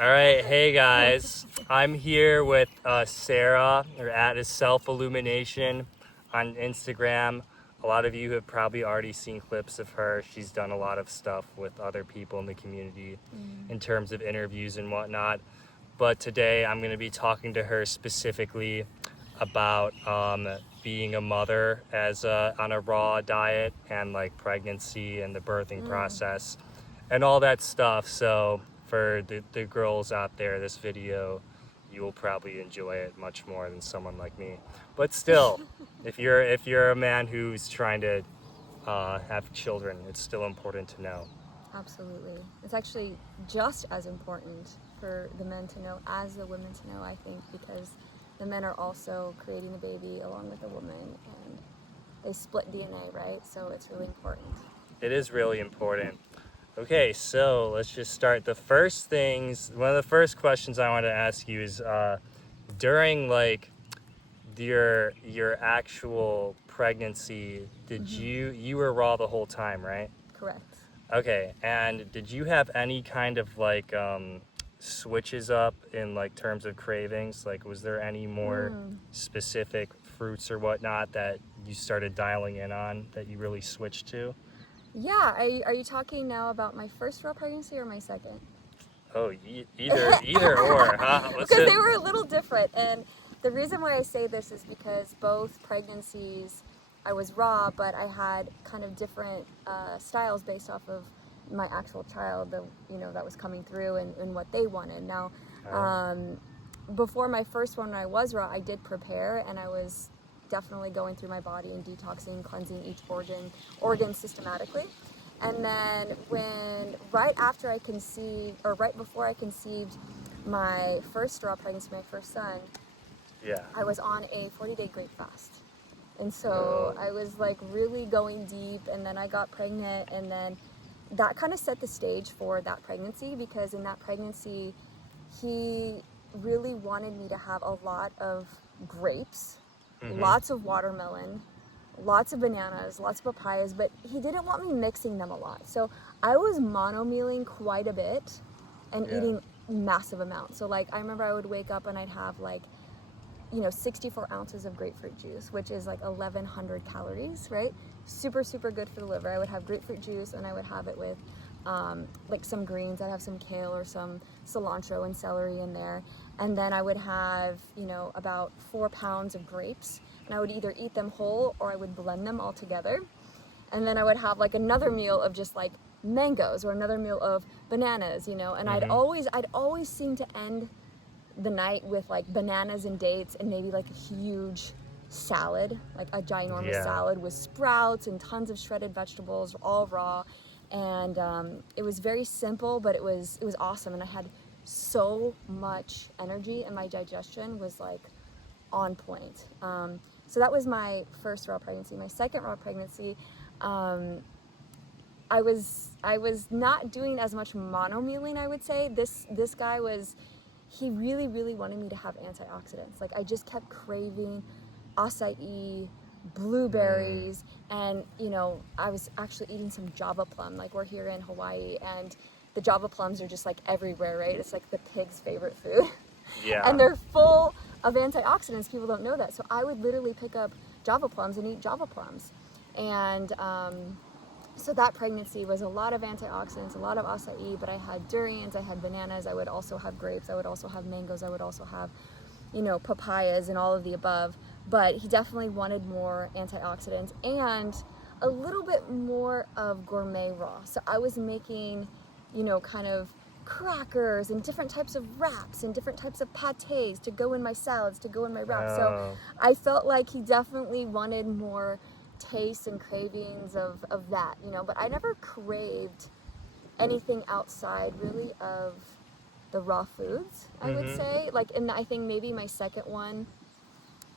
All right, hey guys, I'm here with Sarah, or at Self Illumination on Instagram. A lot of you have probably already seen clips of her. She's done a lot of stuff with other people in the community in terms of interviews and whatnot. But today I'm going to be talking to her specifically about being a mother on a raw diet and like pregnancy and the birthing process and all that stuff. So for the girls out there, this video, you will probably enjoy it much more than someone like me. But still, if you're a man who's trying to have children, it's still important to know. Absolutely. It's actually just as important for the men to know as the women to know, I think, because the men are also creating the baby along with the woman, and they split DNA, right? So it's really important. It is really important. Okay, so let's just start. One of the first questions I want to ask you is during like your actual pregnancy, did you were raw the whole time, right? Correct. Okay, and did you have any kind of like switches up in like terms of cravings? Like, was there any more specific fruits or whatnot that you started dialing in on that you really switched to? Yeah, are you talking now about my first raw pregnancy or my second? Oh, either or, huh? Because they were a little different, and the reason why I say this is because both pregnancies I was raw, but I had kind of different styles based off of my actual child, that was coming through and what they wanted. Now, before my first one, when I was raw, I did prepare, and I was definitely going through my body and detoxing, cleansing each organ systematically. And then right before I conceived my first raw pregnancy, my first son, I was on a 40-day grape fast. And so I was like really going deep, and then I got pregnant, and then that kind of set the stage for that pregnancy, because in that pregnancy, he really wanted me to have a lot of grapes, lots of watermelon, lots of bananas, lots of papayas, but he didn't want me mixing them a lot. So I was mono-mealing quite a bit and eating massive amounts. So like, I remember I would wake up and I'd have 64 ounces of grapefruit juice, which is like 1,100 calories, right? Super, super good for the liver. I would have grapefruit juice, and I would have it with like some greens. I'd have some kale or some cilantro and celery in there. And then I would have, about 4 pounds of grapes, and I would either eat them whole or I would blend them all together. And then I would have like another meal of just like mangoes, or another meal of bananas, and I'd always seem to end the night with like bananas and dates, and maybe like a huge salad, like a ginormous salad with sprouts and tons of shredded vegetables, all raw. And it was very simple, but it was awesome, and I had so much energy, and my digestion was like on point. So that was my first raw pregnancy. My second raw pregnancy, I was not doing as much mono-mealing, I would say. This guy he really, really wanted me to have antioxidants. Like, I just kept craving acai, blueberries, and I was actually eating some Java plum. Like, we're here in Hawaii, and the Java plums are just like everywhere, right? It's like the pig's favorite food. Yeah. And they're full of antioxidants. People don't know that. So I would literally pick up Java plums and eat Java plums. And so that pregnancy was a lot of antioxidants, a lot of acai, but I had durians, I had bananas, I would also have grapes, I would also have mangoes, I would also have, papayas and all of the above. But he definitely wanted more antioxidants and a little bit more of gourmet raw. So I was making, kind of crackers and different types of wraps and different types of pâtés to go in my salads, to go in my wraps. So I felt like he definitely wanted more taste and cravings of that, but I never craved anything outside really of the raw foods, I would say. Like, and I think maybe my second one,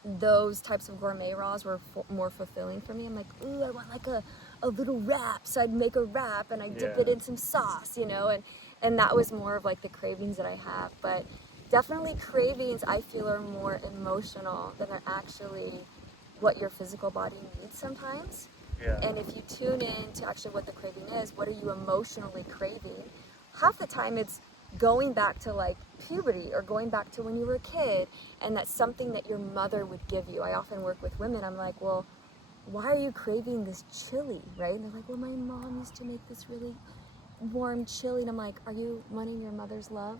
those types of gourmet raws were more fulfilling for me. I'm like, ooh, I want like a little wrap. So I'd make a wrap and I'd dip it in some sauce, and that was more of like the cravings that I have. But definitely cravings, I feel, are more emotional than they're actually what your physical body needs sometimes. And if you tune in to actually what the craving is, what are you emotionally craving? Half the time it's going back to like puberty or going back to when you were a kid, and that's something that your mother would give you. I often work with women. I'm like, well, why are you craving this chili, right? And they're like, well, my mom used to make this really warm chili. And I'm like, are you wanting your mother's love?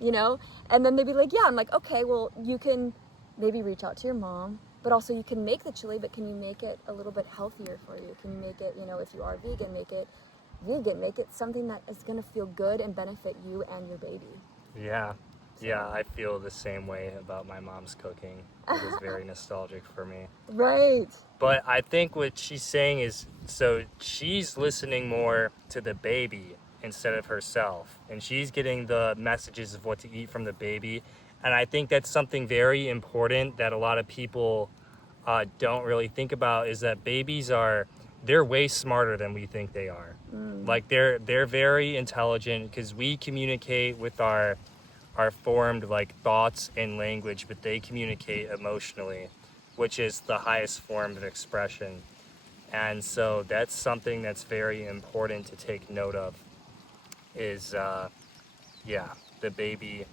You know? And then they'd be like, yeah. I'm like, okay, well, you can maybe reach out to your mom, but also you can make the chili, but can you make it a little bit healthier for you? Can you make it, you know, if you are vegan, make it vegan, make it something that is going to feel good and benefit you and your baby. Yeah. Yeah, I feel the same way about my mom's cooking. It is very nostalgic for me. Right. But I think what she's saying is, so she's listening more to the baby instead of herself. And she's getting the messages of what to eat from the baby. And I think that's something very important that a lot of people don't really think about, is that babies they're way smarter than we think they are. Like they're very intelligent, because we communicate with our formed like thoughts and language, but they communicate emotionally, which is the highest form of expression. And so that's something that's very important to take note of, is the baby.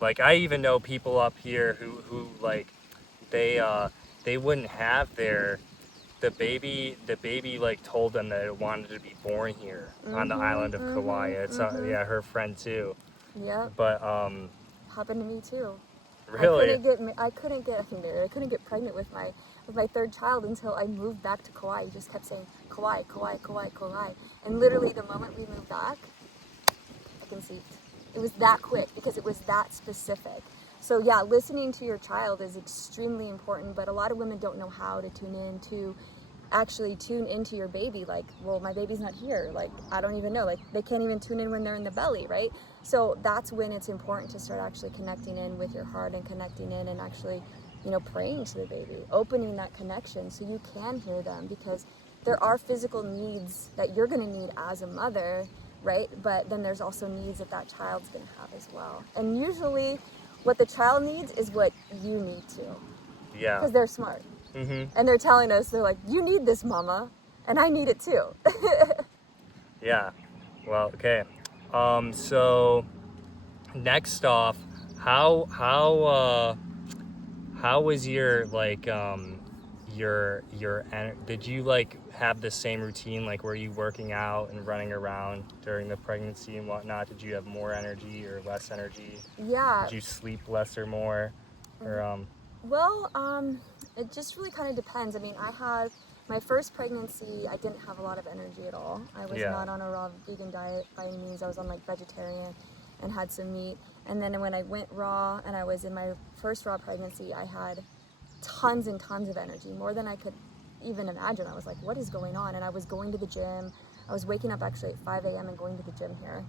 Like I even know people up here who like they wouldn't have the baby like told them that it wanted to be born here on the island of Kauai. It's her friend too. Yep. But Happened to me too. really, I couldn't get pregnant with my third child until I moved back to Kauai. He just kept saying Kauai, Kauai, Kauai, Kauai, and literally the moment we moved back, I conceived. It was that quick because it was that specific. So yeah, listening to your child is extremely important, but a lot of women don't know how to actually tune into your baby. Like, well, my baby's not here. Like, I don't even know. Like, they can't even tune in when they're in the belly, right? So that's when it's important to start actually connecting in with your heart and connecting in and actually, you know, praying to the baby, opening that connection so you can hear them, because there are physical needs that you're going to need as a mother, right? But then there's also needs that child's going to have as well. And usually what the child needs is what you need to, yeah. because they're smart. Mm-hmm. And they're telling us, they're like, you need this, mama, and I need it too. Yeah. Well, okay. So next off, how was your like did you like have the same routine? Like, were you working out and running around during the pregnancy and whatnot? Did you have more energy or less energy? Yeah. Did you sleep less or more? Or Well, it just really kind of depends. I mean, I had my first pregnancy, I didn't have a lot of energy at all. I was not on a raw vegan diet by any means. I was on like vegetarian and had some meat. And then when I went raw and I was in my first raw pregnancy, I had tons and tons of energy, more than I could even imagine. I was like, what is going on? And I was going to the gym. I was waking up actually at 5 a.m. and going to the gym here.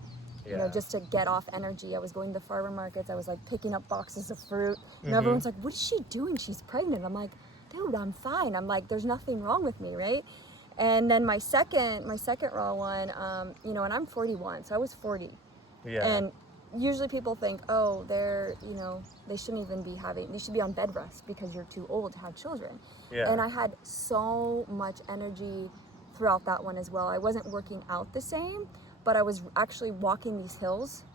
You know, just to get off energy. I was going to the farmer markets. I was like picking up boxes of fruit. And everyone's like, what is she doing? She's pregnant. I'm like, dude, I'm fine. I'm like, there's nothing wrong with me, right? And then my second raw one, you know, and I'm 41, so I was 40. Yeah. And usually people think, oh, they shouldn't even be they should be on bed rest because you're too old to have children. Yeah. And I had so much energy throughout that one as well. I wasn't working out the same, but I was actually walking these hills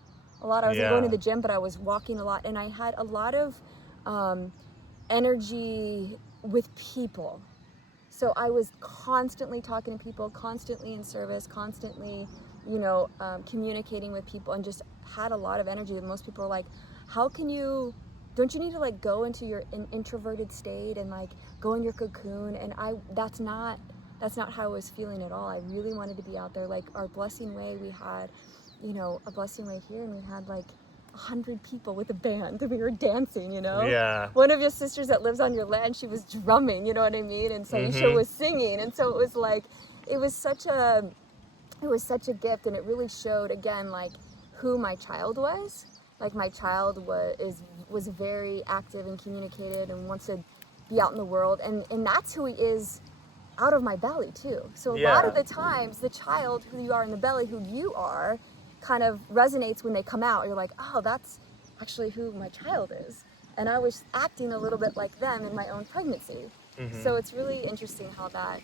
a lot. I wasn't going to the gym, but I was walking a lot, and I had a lot of energy with people. So I was constantly talking to people, constantly in service, constantly, you know, communicating with people, and just had a lot of energy. And most people are like, don't you need to like go into your introverted state and like go in your cocoon? And that's not how I was feeling at all. I really wanted to be out there. Like our Blessing Way, we had, you know, a Blessing Way here, and we had like 100 people with a band, and we were dancing, you know? Yeah. One of your sisters that lives on your land, she was drumming, you know what I mean? And Saisha was singing. And so it was like, it was such a gift, and it really showed again, like who my child was. Like my child was very active and communicative and wants to be out in the world. And that's who he is out of my belly too. So a lot of the times the child who you are in the belly, who you are, kind of resonates when they come out. You're like, oh, that's actually who my child is. And I was acting a little bit like them in my own pregnancy. So it's really interesting how that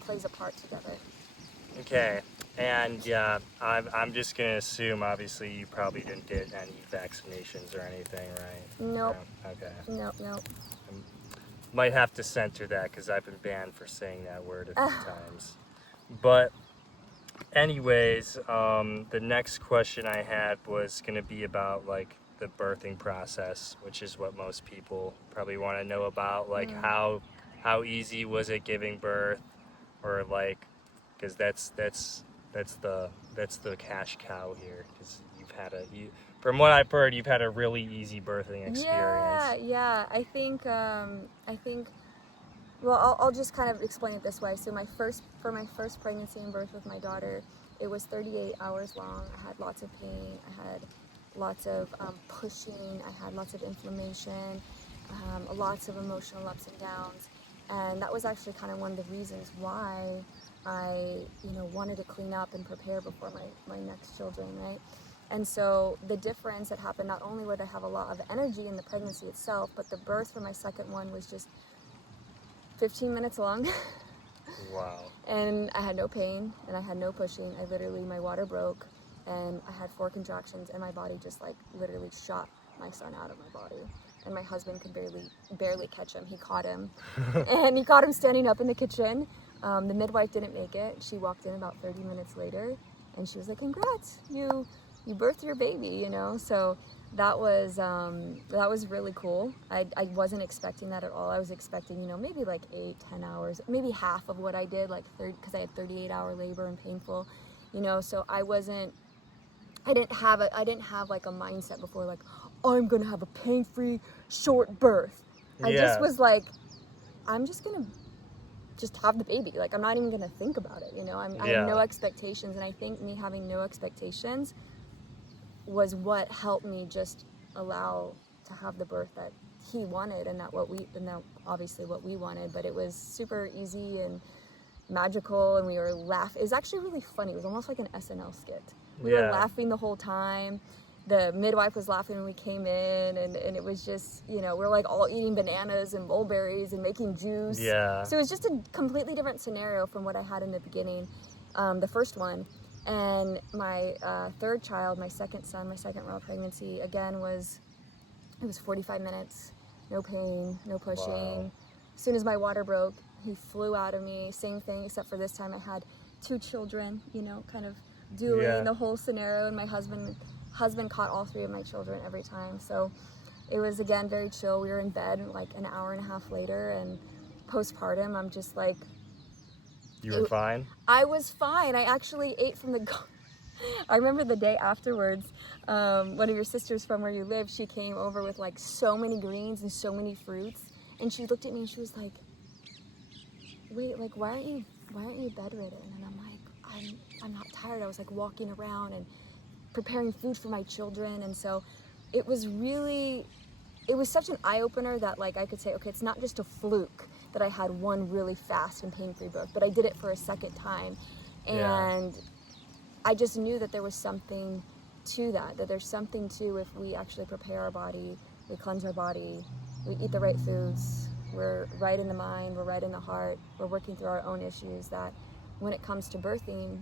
plays a part together. Okay. And yeah, I'm just gonna assume obviously you probably didn't get any vaccinations or anything, right? Nope. No? Okay. Nope. Might have to censor that because I've been banned for saying that word a few times. But anyways, the next question I had was gonna be about like the birthing process, which is what most people probably want to know about. Like how easy was it giving birth, or like, because that's the cash cow here. Because from what I've heard, you've had a really easy birthing experience. Yeah. I think. Well, I'll just kind of explain it this way. So for my first pregnancy and birth with my daughter, it was 38 hours long. I had lots of pain. I had lots of pushing. I had lots of inflammation, lots of emotional ups and downs. And that was actually kind of one of the reasons why I, wanted to clean up and prepare before my next children, right? And so the difference that happened, not only would I have a lot of energy in the pregnancy itself, but the birth for my second one was just 15 minutes long. Wow. And I had no pain and I had no pushing. My water broke and I had 4 contractions and my body just like literally shot my son out of my body. And my husband could barely catch him. He caught him and he caught him standing up in the kitchen. The midwife didn't make it. She walked in about 30 minutes later and she was like, "Congrats, you birthed your baby," So that was really cool. I wasn't expecting that at all. I was expecting, maybe like 8-10 hours, maybe half of what I did, like 30, because I had 38-hour labor and painful, so I didn't have like a mindset before, like, I'm gonna have a pain-free short birth. I just was like, I'm just gonna just have the baby. Like, I'm not even gonna think about it, I had no expectations, and I think me having no expectations was what helped me just allow to have the birth that he wanted, and that obviously what we wanted. But it was super easy and magical, and we were laughing. It was actually really funny. It was almost like an SNL skit. We were laughing the whole time. The midwife was laughing when we came in, and it was just, we're like all eating bananas and mulberries and making juice. Yeah. So it was just a completely different scenario from what I had in the beginning, the first one. And my third child, my second son, my second royal pregnancy, again it was 45 minutes, no pain, no pushing. Wow. As soon as my water broke, he flew out of me. Same thing, except for this time I had 2 children, kind of dueling the whole scenario, and my husband caught all 3 of my children every time. So it was, again, very chill. We were in bed like an hour and a half later, and postpartum, I'm just like, You were fine? I was fine. I actually ate from the I remember the day afterwards, one of your sisters from where you live, she came over with like so many greens and so many fruits, and she looked at me and she was like, "Wait, like why aren't you bedridden?" And I'm like, I'm not tired. I was like walking around and preparing food for my children, and so it was such an eye-opener that, like, I could say, okay, it's not just a fluke that I had one really fast and pain-free birth, but I did it for a second time. And I just knew that there was something to that there's something to, if we actually prepare our body, we cleanse our body, we eat the right foods, we're right in the mind, we're right in the heart, we're working through our own issues, that when it comes to birthing,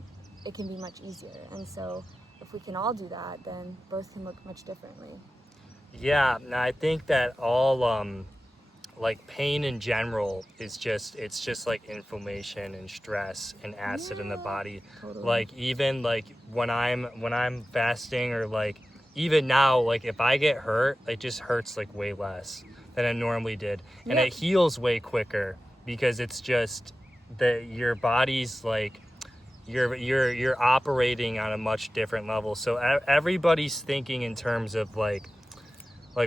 it can be much easier. And so if we can all do that, then birth can look much differently. Yeah, no, I think that all like pain in general is just like inflammation and stress and acid in the body. Totally. Like even like when I'm fasting, or like even now, like if I get hurt, it just hurts like way less than it normally did, and it heals way quicker, because it's just that your body's like you're operating on a much different level. So everybody's thinking in terms of like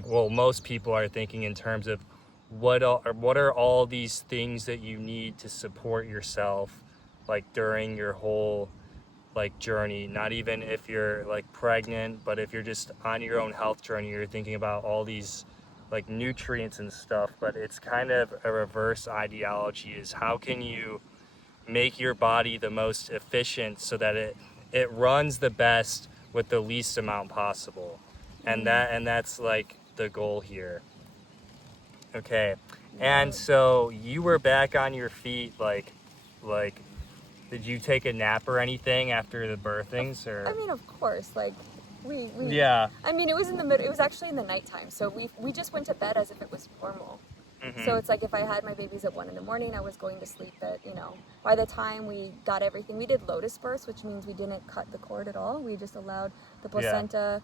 well, most people are thinking in terms of what are all these things that you need to support yourself, like during your whole like journey. Not even if you're like pregnant, but if you're just on your own health journey, you're thinking about all these like nutrients and stuff. But it's kind of a reverse ideology, is how can you make your body the most efficient so that it runs the best with the least amount possible. And that's like the goal here. Okay. And so you were back on your feet like Did you take a nap or anything after the birthings, or? I mean, of course, like we Yeah. I mean, it was in the middle. It was actually in the nighttime, so we just went to bed as if it was normal. So it's like if I had my babies at 1 in the morning, I was going to sleep at, by the time we got everything, we did lotus births, which means we didn't cut the cord at all. We just allowed the placenta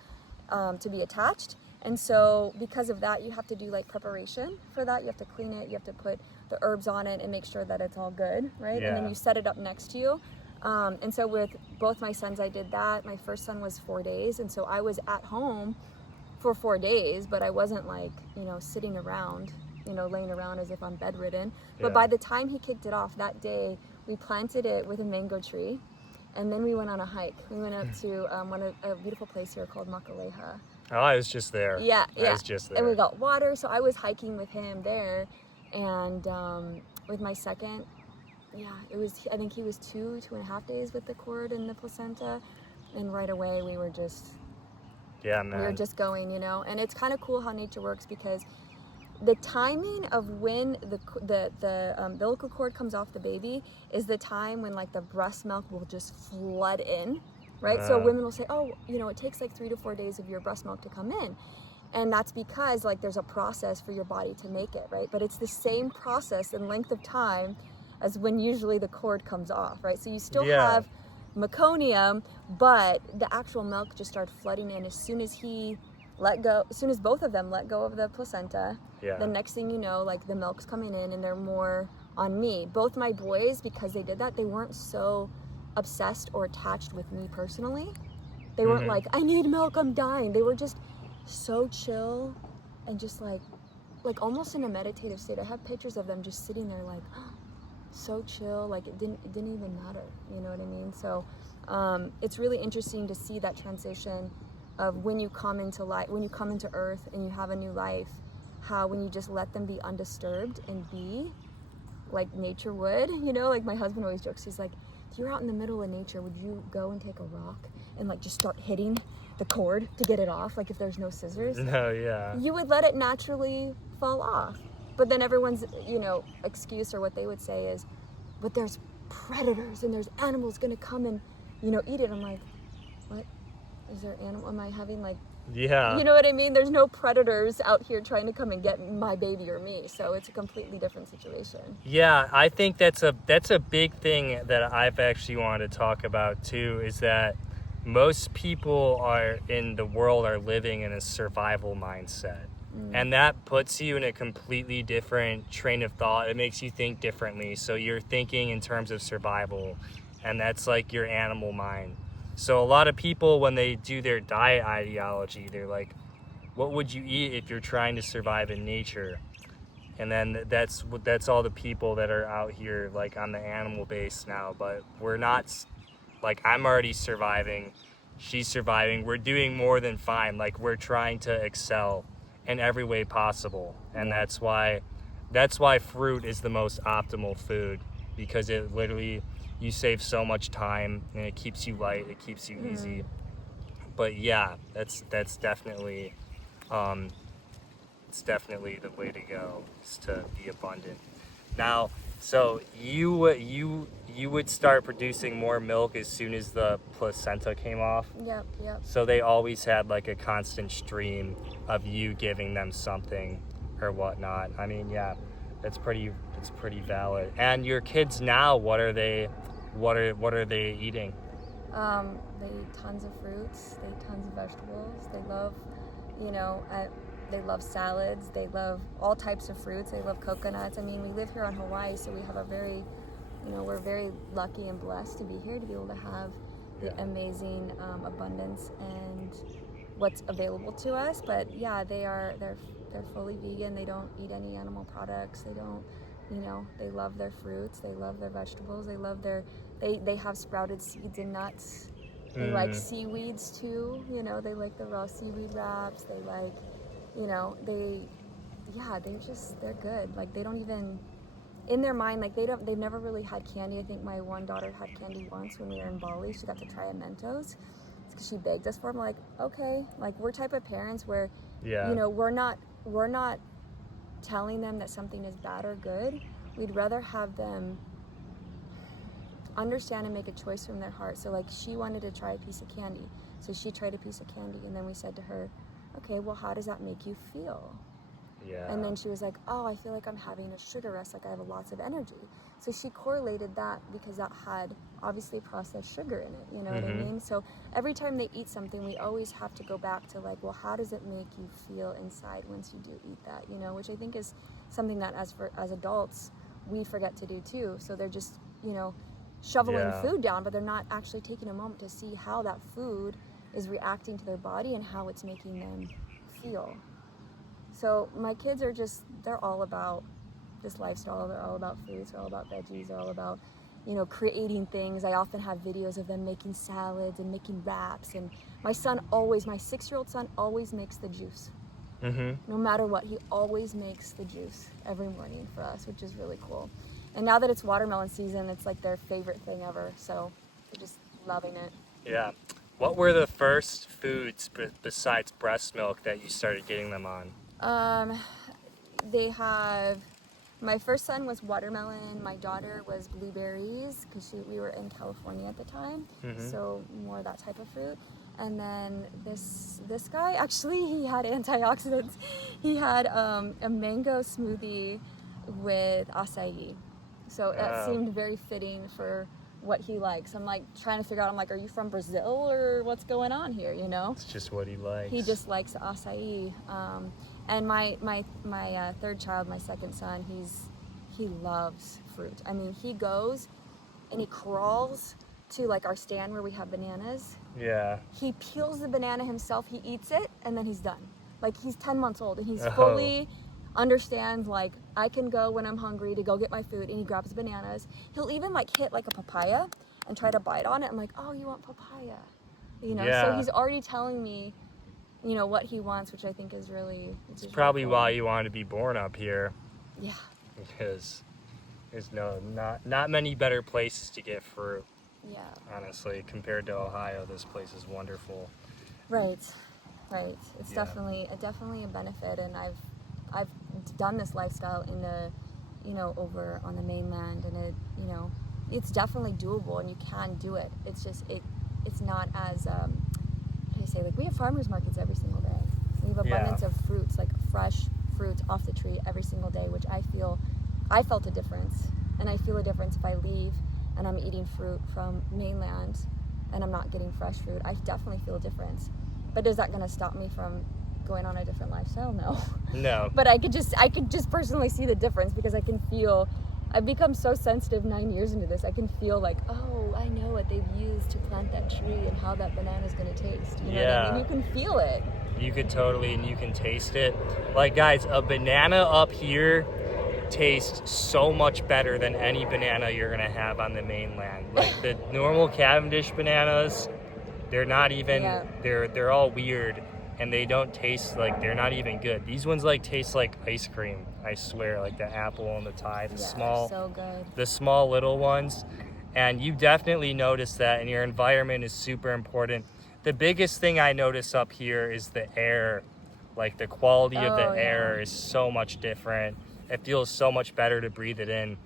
to be attached. And so because of that, you have to do like preparation for that. You have to clean it. You have to put the herbs on it and make sure that it's all good, right? Yeah. And then you set it up next to you. And so with both my sons, I did that. My first son was 4 days. And so I was at home for 4 days, but I wasn't like, sitting around, laying around as if I'm bedridden. But Yeah. by the time he kicked it off that day, we planted it with a mango tree. And then we went on a hike. We went up to a beautiful place here called Makaleha. Oh, I was just there. Yeah. I was just there. And we got water. So I was hiking with him there. And with my second, I think he was 2.5 days with the cord and the placenta. And right away we were just Yeah, man. we were just going, and it's kind of cool how nature works, because the timing of when the umbilical cord comes off the baby is the time when like the breast milk will just flood in, right? So women will say, oh, it takes like 3 to 4 days of your breast milk to come in. And that's because like there's a process for your body to make it, right? But it's the same process and length of time as when usually the cord comes off, right? So you still have meconium, but the actual milk just started flooding in as soon as both of them let go of the placenta. Yeah. The next thing you know, like the milk's coming in and they're more on me. Both my boys, because they did that, they weren't so obsessed or attached with me personally. They weren't like, I need milk, I'm dying. They were just so chill and just like almost in a meditative state. I have pictures of them just sitting there like so chill, like it didn't even matter, you know what I mean? So it's really interesting to see that transition of when you come into life, when you come into earth and you have a new life, how when you just let them be undisturbed and be like nature would, like my husband always jokes, he's like, if you're out in the middle of nature, would you go and take a rock and like just start hitting the cord to get it off, like if there's no scissors? No, yeah. You would let it naturally fall off. But then everyone's, excuse or what they would say is, but there's predators and there's animals gonna come and, eat it. I'm like, what? Is there animal? Am I having like, Yeah. you know what I mean? There's no predators out here trying to come and get my baby or me. So it's a completely different situation. Yeah, I think that's a big thing that I've actually wanted to talk about too, is that most people in the world are living in a survival mindset. And that puts you in a completely different train of thought. It makes you think differently. So you're thinking in terms of survival, and that's like your animal mind. So a lot of people, when they do their diet ideology, they're like, what would you eat if you're trying to survive in nature? And then that's all the people that are out here like on the animal base now. But we're not, like, I'm already surviving, she's surviving, we're doing more than fine. Like, we're trying to excel in every way possible. And that's why fruit is the most optimal food, because it literally, you save so much time and it keeps you light, it keeps you easy. But yeah, that's definitely it's definitely the way to go, is to be abundant. Now, so you would start producing more milk as soon as the placenta came off. Yep. So they always had like a constant stream of you giving them something or whatnot. I mean, yeah, it's pretty valid. And your kids now, what are they eating? They eat tons of fruits. They eat tons of vegetables. They love, they love salads. They love all types of fruits. They love coconuts. I mean, we live here on Hawaii, so we have a very, we're very lucky and blessed to be here, to be able to have the amazing abundance and what's available to us. But yeah, they're fully vegan. They don't eat any animal products. They don't, they love their fruits. They love their vegetables. They love they have sprouted seeds and nuts. They like seaweeds too. They like the raw seaweed wraps. They like, they're good. Like, they don't even, in their mind, like they've never really had candy. I think my one daughter had candy once when we were in Bali. She got to try a Mentos because she begged us for them. Like, okay, like, we're type of parents where, we're not telling them that something is bad or good. We'd rather have them understand and make a choice from their heart. So like she wanted to try a piece of candy, so she tried a piece of candy, and then we said to her, okay, well, how does that make you feel? Yeah. And then she was like, oh, I feel like I'm having a sugar rush, like I have lots of energy. So she correlated that because that had obviously processed sugar in it, you know what I mean? So every time they eat something, we always have to go back to like, well, how does it make you feel inside once you do eat that, you know, which I think is something that as adults, we forget to do too. So they're just, you know, shoveling food down, but they're not actually taking a moment to see how that food is reacting to their body and how it's making them feel. So my kids are just, they're all about this lifestyle. They're all about foods. They're all about veggies. They're all about, you know, creating things. I often have videos of them making salads and making wraps. And my 6-year-old son always makes the juice. No matter what, he always makes the juice every morning for us, which is really cool. And now that it's watermelon season, it's like their favorite thing ever. So they're just loving it. Yeah. What were the first foods besides breast milk that you started getting them on? They have, my first son was watermelon, my daughter was blueberries, because we were in California at the time, so more that type of fruit. And then this guy, actually, he had antioxidants. He had a mango smoothie with acai. So that seemed very fitting for what he likes. I'm like trying to figure out, I'm like, are you from Brazil or what's going on here, you know? It's just what he likes. He just likes acai. And my third child, my second son, he loves fruit. I mean, he goes and he crawls to like our stand where we have bananas. Yeah. He peels the banana himself, he eats it, and then he's done. Like, he's 10 months old and he's fully understands, like, I can go when I'm hungry to go get my food, and he grabs bananas. He'll even like hit like a papaya and try to bite on it. I'm like, oh, you want papaya, you know? So he's already telling me, you know, what he wants, which I think is really, it's probably why you wanted to be born up here. Yeah. Because there's not many better places to get fruit. Yeah. Honestly, compared to Ohio, this place is wonderful. Right. It's definitely a benefit, and I've done this lifestyle in the, you know, over on the mainland, and it, you know, it's definitely doable, and you can do it. It's just it's not as how do I say, like, we have farmers markets every single day. We have abundance of fruits, like fresh fruits off the tree every single day, which I felt a difference, and I feel a difference if I leave and I'm eating fruit from mainland and I'm not getting fresh fruit. I definitely feel a difference. But is that going to stop me from going on a different lifestyle? No. No. But I could just personally see the difference, because I can feel, I've become so sensitive 9 years into this. I can feel like, oh, I know what they've used to plant that tree and how that banana is going to taste. You know what I mean? You can feel it. You could totally, and you can taste it. Like, guys, a banana up here tastes so much better than any banana you're gonna have on the mainland. Like, the normal Cavendish bananas, they're not even, they're all weird, and they don't taste like, they're not even good. These ones like taste like ice cream, I swear, like the apple and the Thai, the so good. The small little ones. And you definitely notice that, and your environment is super important. The biggest thing I notice up here is the air. Like, the quality of the air is so much different. It feels so much better to breathe it in.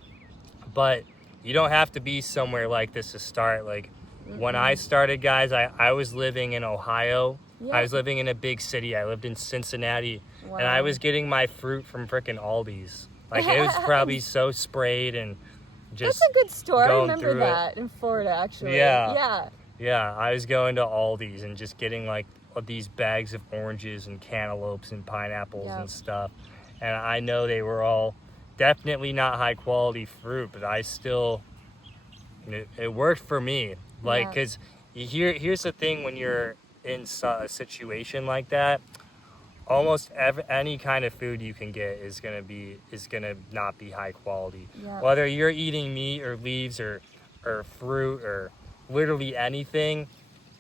But you don't have to be somewhere like this to start. Like, when I started, guys, I was living in Ohio. I was living in a big city. I lived in Cincinnati. And I was getting my fruit from frickin' Aldi's. Like, it was probably so sprayed and just That's a good story. I remember through that in Florida, actually. Yeah, I was going to Aldi's and just getting like these bags of oranges and cantaloupes and pineapples and stuff. And I know they were all definitely not high quality fruit, but I still, it worked for me. Like, because here's the thing, when you're in a situation like that, almost any kind of food you can get is gonna not be high quality. Whether you're eating meat or leaves or fruit or literally anything,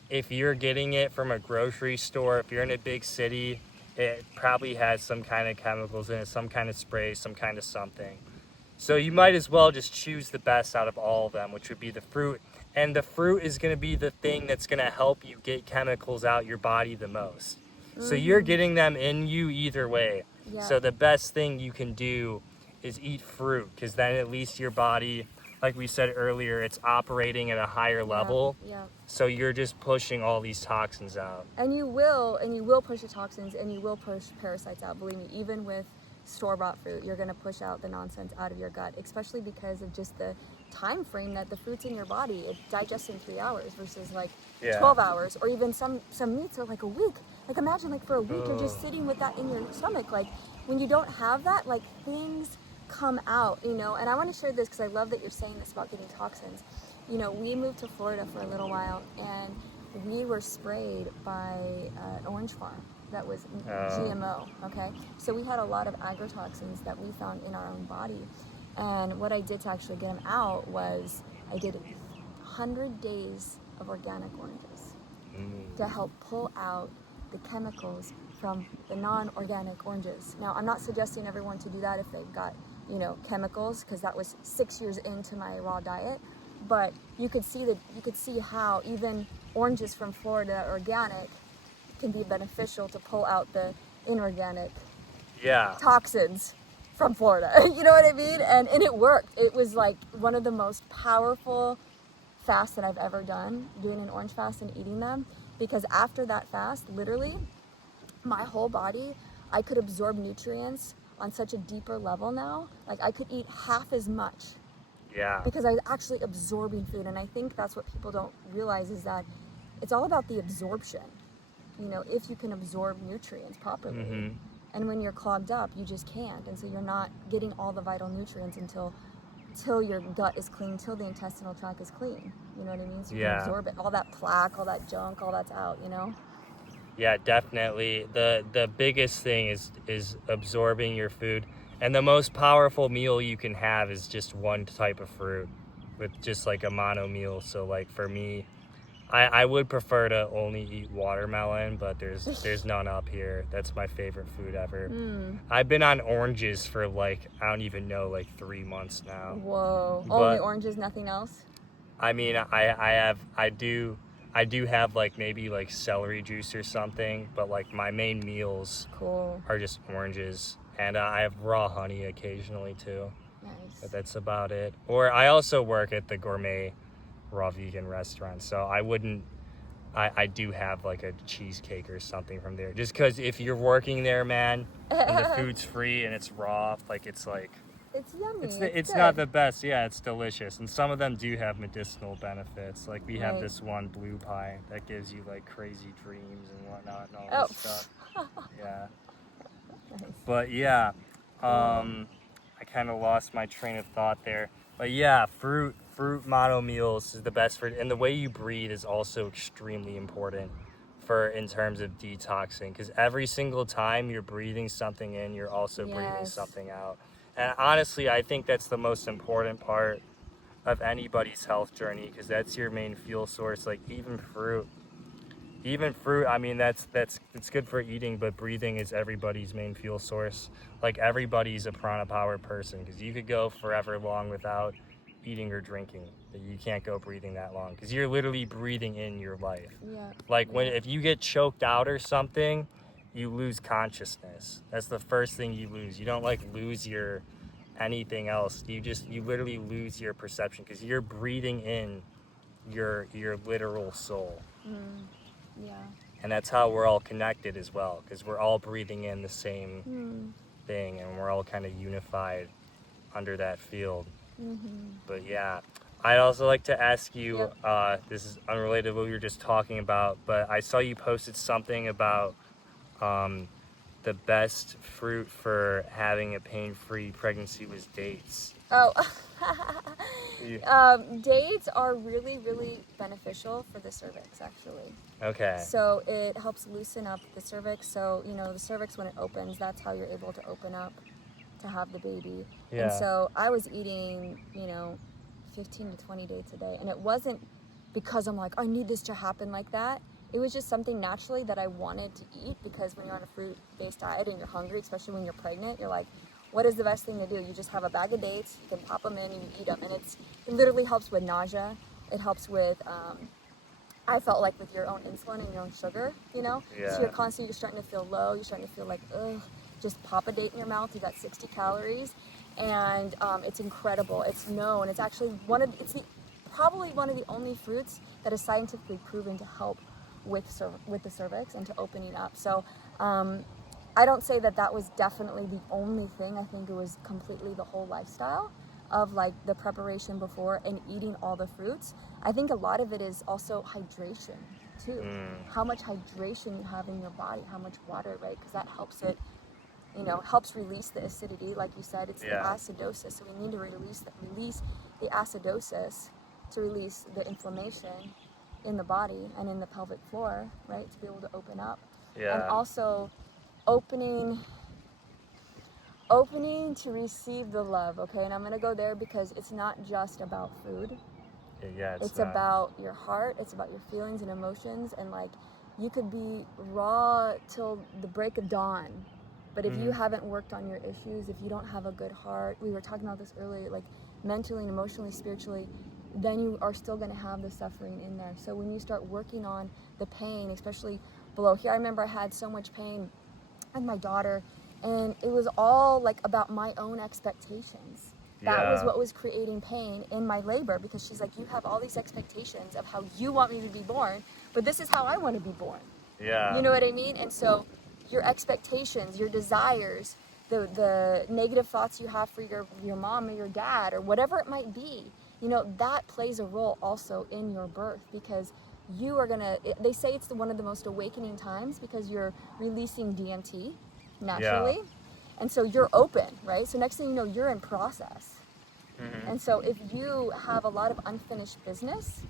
if you're getting it from a grocery store, if you're in a big city, it probably has some kind of chemicals in it, some kind of spray, some kind of something. So you might as well just choose the best out of all of them, which would be the fruit. And the fruit is going to be the thing that's going to help you get chemicals out your body the most. So you're getting them in you either way. So the best thing you can do is eat fruit, because then at least your body like we said earlier, it's operating at a higher level. Yeah. So you're just pushing all these toxins out. And you will push the toxins and you will push parasites out. Believe me, even with store-bought fruit, you're going to push out the nonsense out of your gut, especially because of just the time frame that the fruit's in your body. It digests in 3 hours versus like 12 hours, or even some meats are like a week. Like imagine like for a week you're just sitting with that in your stomach. Like when you don't have that, like things come out, you know. And I want to share this because I love that you're saying this about getting toxins. You know, we moved to Florida for a little while and we were sprayed by an orange farm that was GMO, okay? So we had a lot of agrotoxins that we found in our own body. And what I did to actually get them out was I did 100 days of organic oranges to help pull out the chemicals from the non-organic oranges. Now, I'm not suggesting everyone to do that if they've got, you know, chemicals, because that was 6 years into my raw diet. But you could see how even oranges from Florida organic can be beneficial to pull out the inorganic toxins from Florida. You know what I mean? And it worked. It was like one of the most powerful fasts that I've ever done, doing an orange fast and eating them, because after that fast, literally, my whole body, I could absorb nutrients on such a deeper level now. Like I could eat half as much. Yeah. Because I was actually absorbing food, and I think that's what people don't realize is that it's all about the absorption. You know, if you can absorb nutrients properly. And when you're clogged up, you just can't. And so you're not getting all the vital nutrients until your gut is clean, till the intestinal tract is clean. You know what I mean? So you can absorb it. All that plaque, all that junk, all that's out, you know? Yeah, definitely. The biggest thing is absorbing your food. And the most powerful meal you can have is just one type of fruit with just like a mono meal. So like for me, I would prefer to only eat watermelon, but there's none up here. That's my favorite food ever. I've been on oranges for like, I don't even know, like 3 months now. Whoa. But, only oranges, nothing else? I mean, I do have like maybe like celery juice or something, but like my main meals are just oranges. And I have raw honey occasionally too. Nice. But that's about it. Or I also work at the gourmet raw vegan restaurant, so I do have like a cheesecake or something from there. Just because if you're working there, man, and the food's free and it's raw, like it's yummy. It's not the best. Yeah, it's delicious. And some of them do have medicinal benefits. Like we have this one blue pie that gives you like crazy dreams and whatnot and all this stuff. Yeah. Nice. But yeah, I kind of lost my train of thought there. But yeah, fruit mono meals is the best for, and the way you breathe is also extremely important for in terms of detoxing, because every single time you're breathing something in, you're also breathing something out. And honestly, I think that's the most important part of anybody's health journey, because that's your main fuel source. Like even fruit, I mean, it's good for eating, but breathing is everybody's main fuel source. Like everybody's a prana power person, because you could go forever long without eating or drinking, but you can't go breathing that long because you're literally breathing in your life. Like if you get choked out or something, you lose consciousness. That's the first thing you lose. You don't like lose your anything else. You literally lose your perception because you're breathing in your literal soul. And that's how we're all connected as well, because we're all breathing in the same thing, and we're all kind of unified under that field. But yeah, I'd also like to ask you, this is unrelated to what we were just talking about, but I saw you posted something about the best fruit for having a pain-free pregnancy was dates. Dates are really, really beneficial for the cervix, actually. Okay. So it helps loosen up the cervix. So, you know, the cervix, when it opens, that's how you're able to open up to have the baby. And so I was eating, 15 to 20 dates a day. And it wasn't because I'm like, I need this to happen like that. It was just something naturally that I wanted to eat, because when you're on a fruit-based diet and you're hungry, especially when you're pregnant, you're like, what is the best thing to do? You just have a bag of dates, you can pop them in and you eat them. And it literally helps with nausea. It helps with, I felt like with your own insulin and your own sugar, So you're starting to feel low. You're starting to feel like, ugh, just pop a date in your mouth. You got 60 calories. and it's incredible. It's known. It's actually probably one of the only fruits that is scientifically proven to help with the cervix and to opening up. So I don't say that was definitely the only thing. I think it was completely the whole lifestyle of like the preparation before and eating all the fruits. I think a lot of it is also hydration too. How much hydration you have in your body, how much water, right? Because that helps it, helps release the acidity. Like you said, it's the acidosis. So we need to release the acidosis to release the inflammation in the body and in the pelvic floor, right? To be able to open up. And also opening to receive the love, okay? And I'm gonna go there because it's not just about food. It's about your heart, it's about your feelings and emotions, and like you could be raw till the break of dawn, but if you haven't worked on your issues, if you don't have a good heart, we were talking about this earlier, like mentally and emotionally, spiritually, then you are still going to have the suffering in there. So when you start working on the pain, especially below here, I remember I had so much pain with my daughter, and it was all like about my own expectations. That was what was creating pain in my labor, because she's like, you have all these expectations of how you want me to be born, but this is how I want to be born. You know what I mean? And so your expectations, your desires, the negative thoughts you have for your mom or your dad or whatever it might be, that plays a role also in your birth, because you are they say it's one of the most awakening times because you're releasing DMT naturally. And so you're open, right? So next thing you know, you're in process. And so if you have a lot of unfinished business,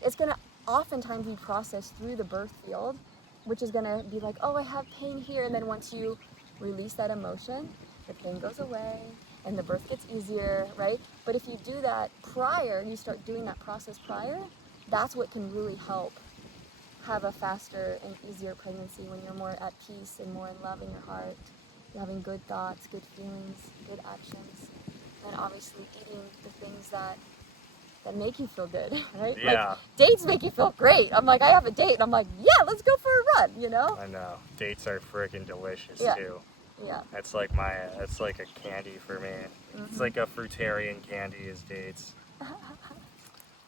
it's going to oftentimes be processed through the birth field, which is going to be like, oh, I have pain here. And then once you release that emotion, the pain goes away and the birth gets easier, right? But if you do that prior, you start doing that process prior, that's what can really help have a faster and easier pregnancy, when you're more at peace and more in love in your heart. You're having good thoughts, good feelings, good actions, and obviously eating the things that make you feel good, right? Like dates make you feel great. I'm like, I have a date, and I'm like, yeah, let's go for a run, I know. Dates are freaking delicious too. Yeah. That's like a candy for me. It's like a fruitarian candy is dates.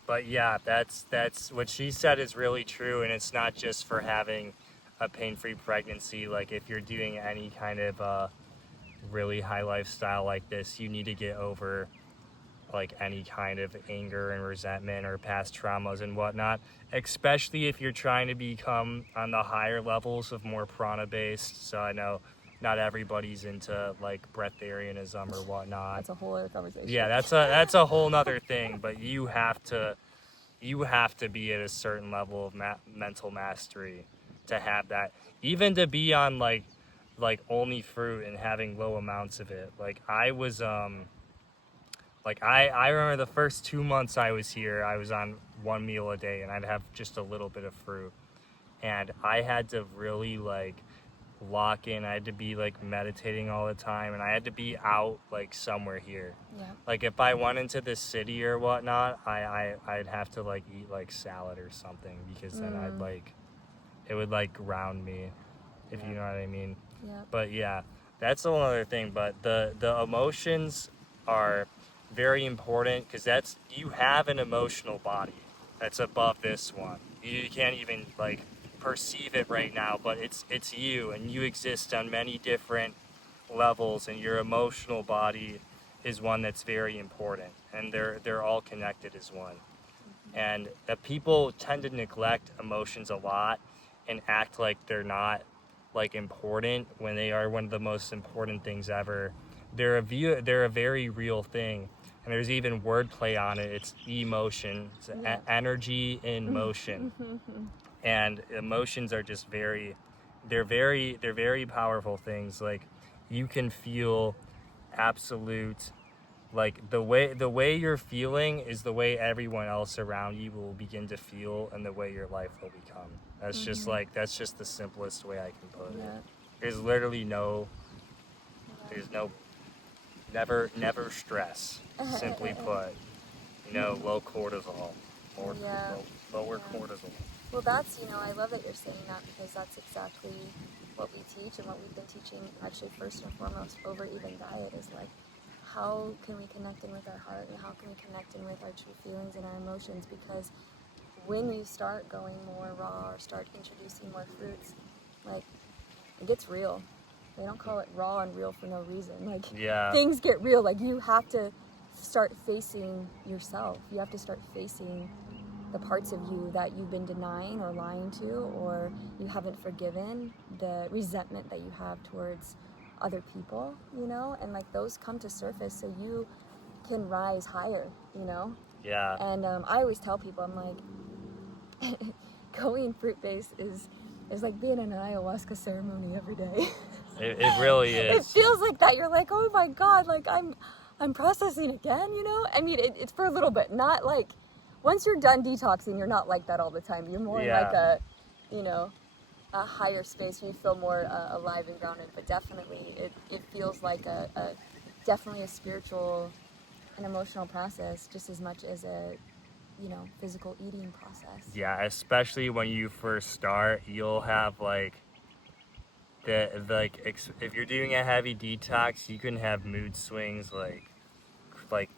But yeah, that's what she said is really true, and it's not just for having a pain-free pregnancy. Like if you're doing any kind of really high lifestyle like this, you need to get over like any kind of anger and resentment or past traumas and whatnot, especially if you're trying to become on the higher levels of more prana based. So I know not everybody's into like breatharianism or whatnot. That's a whole other conversation. Yeah, that's a whole nother thing, but you have to be at a certain level of mental mastery to have that, even to be on like only fruit and having low amounts of it. Like I was like I remember the first 2 months I was here, I was on one meal a day and I'd have just a little bit of fruit, and I had to really like lock in. I had to be like meditating all the time, and I had to be out like somewhere here. Like if I went into the city or whatnot, I'd have to like eat like salad or something, because then I'd like, it would like ground me, if you know what I mean. But yeah, that's a whole other thing. But the emotions are very important, because you have an emotional body that's above this one. You can't even like perceive it right now, but it's you, and you exist on many different levels, and your emotional body is one that's very important, and they're all connected as one. And that people tend to neglect emotions a lot and act like they're not like important, when they are one of the most important things ever. They're a very real thing, and there's even wordplay on it. It's emotion. It's energy in motion. And emotions are just they're very powerful things. Like you can feel absolute, like the way you're feeling is the way everyone else around you will begin to feel, and the way your life will become. That's just like, that's just the simplest way I can put it. There's literally never stress, simply put. Low cortisol, or lower cortisol. Well, that's, I love that you're saying that, because that's exactly what we teach and what we've been teaching, actually, first and foremost, over even diet, is like how can we connect in with our heart, and how can we connect in with our true feelings and our emotions? Because when you start going more raw or start introducing more fruits, like, it gets real. They don't call it raw and real for no reason. Like, Yeah. things get real. Like, you have to start facing yourself. You have to start facing the parts of you that you've been denying or lying to, or you haven't forgiven, the resentment that you have towards other people, you know? And like, those come to surface so you can rise higher, you know? Yeah. And I always tell people, I'm like, going fruit-based is like being in an ayahuasca ceremony every day. It really It is. feels like that. You're like, oh my God, like I'm processing again, you know? I mean, it's for a little bit, not like, once you're done detoxing, you're not like that all the time. You're more in Yeah. like a, you know, a higher space. You feel more alive and grounded, but definitely it feels like definitely a spiritual and emotional process just as much as a, you know, physical eating process. Yeah, especially when you first start, you'll have like if you're doing a heavy detox, you can have mood swings like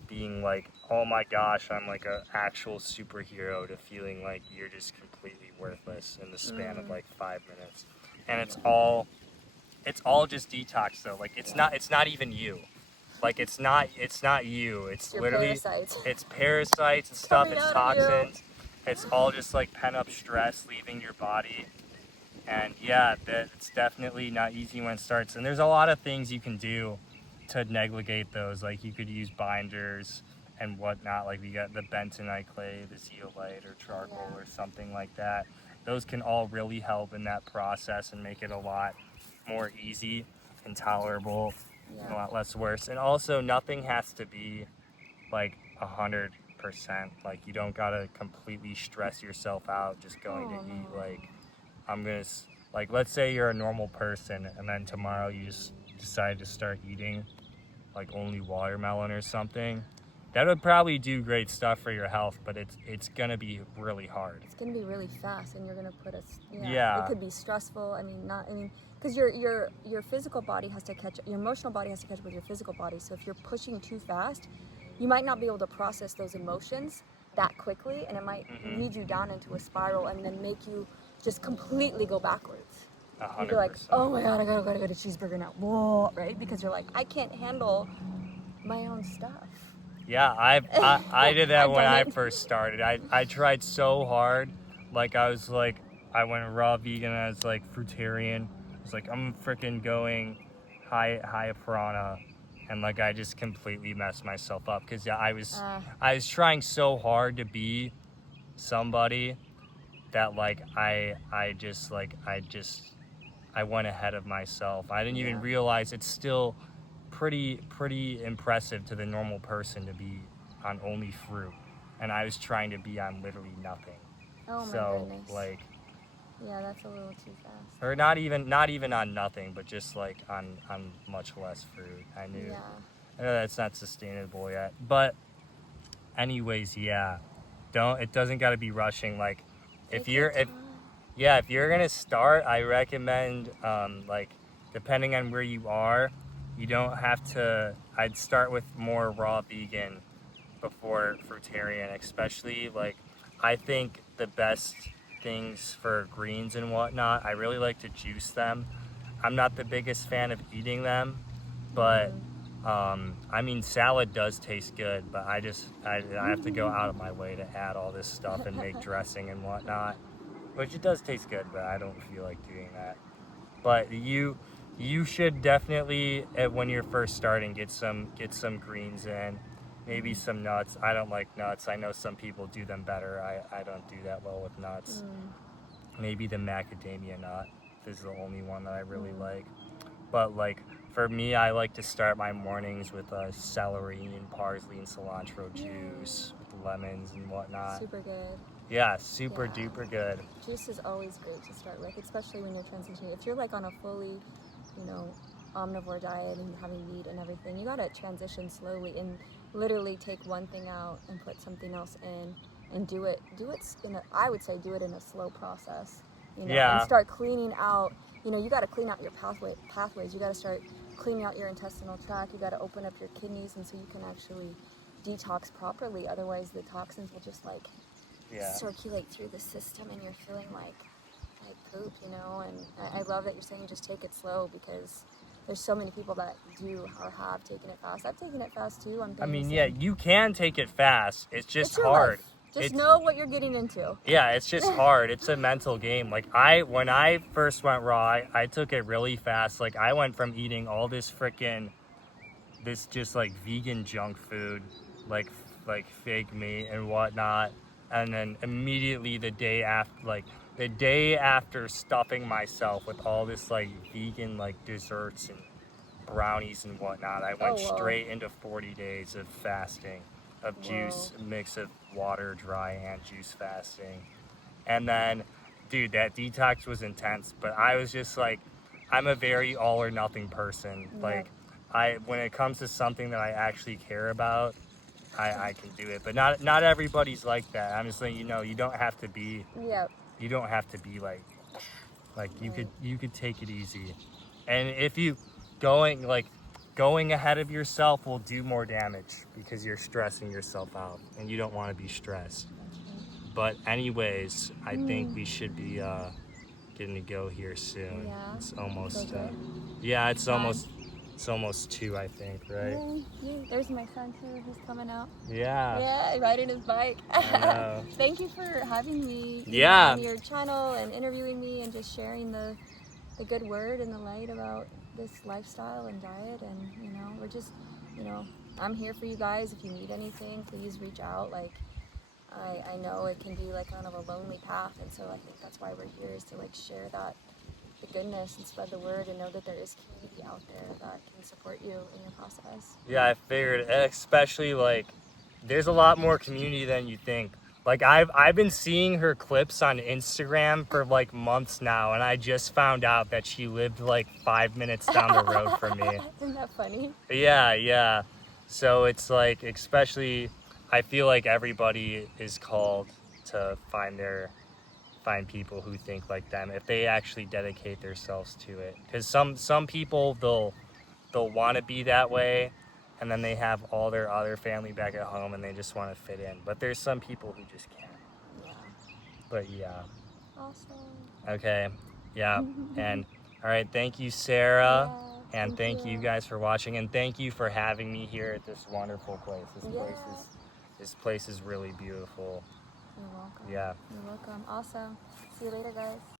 being like, oh my gosh, I'm like a actual superhero, to feeling like you're just completely worthless in the span of like 5 minutes. And it's all just detox though. Like it's not even you. Like it's not you. It's Your literally parasites. it's parasites and stuff, Coming it's out of you. toxins. It's all just like pent up stress leaving your body. And yeah, it's definitely not easy when it starts. And there's a lot of things you can do to negligate those. Like you could use binders and whatnot. Like we got the bentonite clay, the zeolite, or charcoal, Yeah. or something like that. Those can all really help in that process and make it a lot more easy and tolerable, and a Yeah. lot less worse. And also, nothing has to be like 100%. Like you don't gotta completely stress yourself out just going to eat no. like like, let's say you're a normal person and then tomorrow you just decide to start eating like only watermelon or something. That would probably do great stuff for your health, but it's gonna be really hard. It's gonna be really fast, and you're gonna put us. Yeah. It could be stressful. I mean, because your physical body has to catch, your emotional body has to catch up with your physical body. So if you're pushing too fast, you might not be able to process those emotions that quickly, and it might lead you down into a spiral, and then make you just completely go backwards. You'd be like, 100%. oh my God, I gotta get a cheeseburger now. Whoa, right? Because you're like, I can't handle my own stuff. Yeah, I did that I've when done I it. first started. I tried so hard. Like I went raw vegan. I was like fruitarian. I was like, I'm freaking going high piranha, and like I just completely messed myself up because I was trying so hard to be somebody that like I went ahead of myself. I didn't even Yeah. realize it's still pretty impressive to the normal person to be on only fruit, and I was trying to be on literally nothing. Oh my So goodness. like, Yeah, that's a little too fast. or not even on nothing, but just like on much less fruit. I know that's not sustainable yet, but anyways, yeah, it doesn't got to be rushing. Like if you're if you're gonna start, I recommend like depending on where you are, you don't have to. I'd start with more raw vegan before fruitarian, especially like I think the best things for greens and whatnot. I really like to juice them. I'm not the biggest fan of eating them, but I mean salad does taste good. But I have to go out of my way to add all this stuff and make dressing and whatnot. Which it does taste good, but I don't feel like doing that. But you should definitely when you're first starting get some greens in, maybe some nuts. I don't like nuts. I know some people do them better. I don't do that well with nuts. Maybe the macadamia nut is the only one that I really like. But like for me, I like to start my mornings with celery and parsley and cilantro juice with lemons and whatnot. Super good. Yeah, super duper good. Juice is always great to start with, especially when you're transitioning. If you're like on a fully, you know, omnivore diet and having meat and everything, you gotta transition slowly and literally take one thing out and put something else in, and do it I would say do it in a slow process. You know, and start cleaning out. You know, you got to clean out your pathways. You got to start clean out your intestinal tract. You got to open up your kidneys, and so you can actually detox properly. Otherwise, the toxins will just like circulate through the system, and you're feeling like poop, you know. And I love that you're saying just take it slow, because there's so many people that do or have taken it fast. I've taken it fast too. I mean, yeah, you can take it fast. It's just It's your hard. life. Just know what you're getting into. Yeah, it's just hard. It's a mental game. Like when I first went raw, I took it really fast. Like I went from eating all this this just like vegan junk food, like fake meat and whatnot, and then immediately the day after stuffing myself with all this like vegan like desserts and brownies and whatnot, I went straight into 40 days of fasting, of juice, a mix of water, dry and juice fasting. And then, dude, that detox was intense, but I was just like, I'm a very all or nothing person. Like when it comes to something that I actually care about, I can do it. But not everybody's like that. I'm just letting you know, you don't have to be you don't have to be like you could take it easy. And if you going ahead of yourself will do more damage, because you're stressing yourself out and you don't want to be stressed. But anyways, I think we should be getting to go here soon. Yeah. It's almost It's it's almost 2, I think, right? Yeah. There's my son too, who's coming out. Yeah. Riding his bike. I know. Thank you for having me Yeah. on your channel and interviewing me and just sharing the good word and the light about this lifestyle and diet. And we're just, I'm here for you guys. If you need anything, please reach out. Like, I know it can be like kind of a lonely path, and so I think that's why we're here, is to like share the goodness and spread the word, and know that there is community out there that can support you in your process. Yeah, I figured, especially like there's a lot more community than you think. Like I've been seeing her clips on Instagram for like months now, and I just found out that she lived like 5 minutes down the road from me. Isn't that funny? Yeah. So it's like, especially, I feel like everybody is called to find people who think like them, if they actually dedicate themselves to it. Because some people, they'll want to be that way, and then they have all their other family back at home and they just want to fit in. But there's some people who just can't. Yeah. But yeah. Awesome. Okay. Yeah. And all right, thank you, Sarah. Yeah, And thank you guys for watching, and thank you for having me here at this wonderful place. This place is really beautiful. You're welcome. Yeah. You're welcome. Awesome. See you later, guys.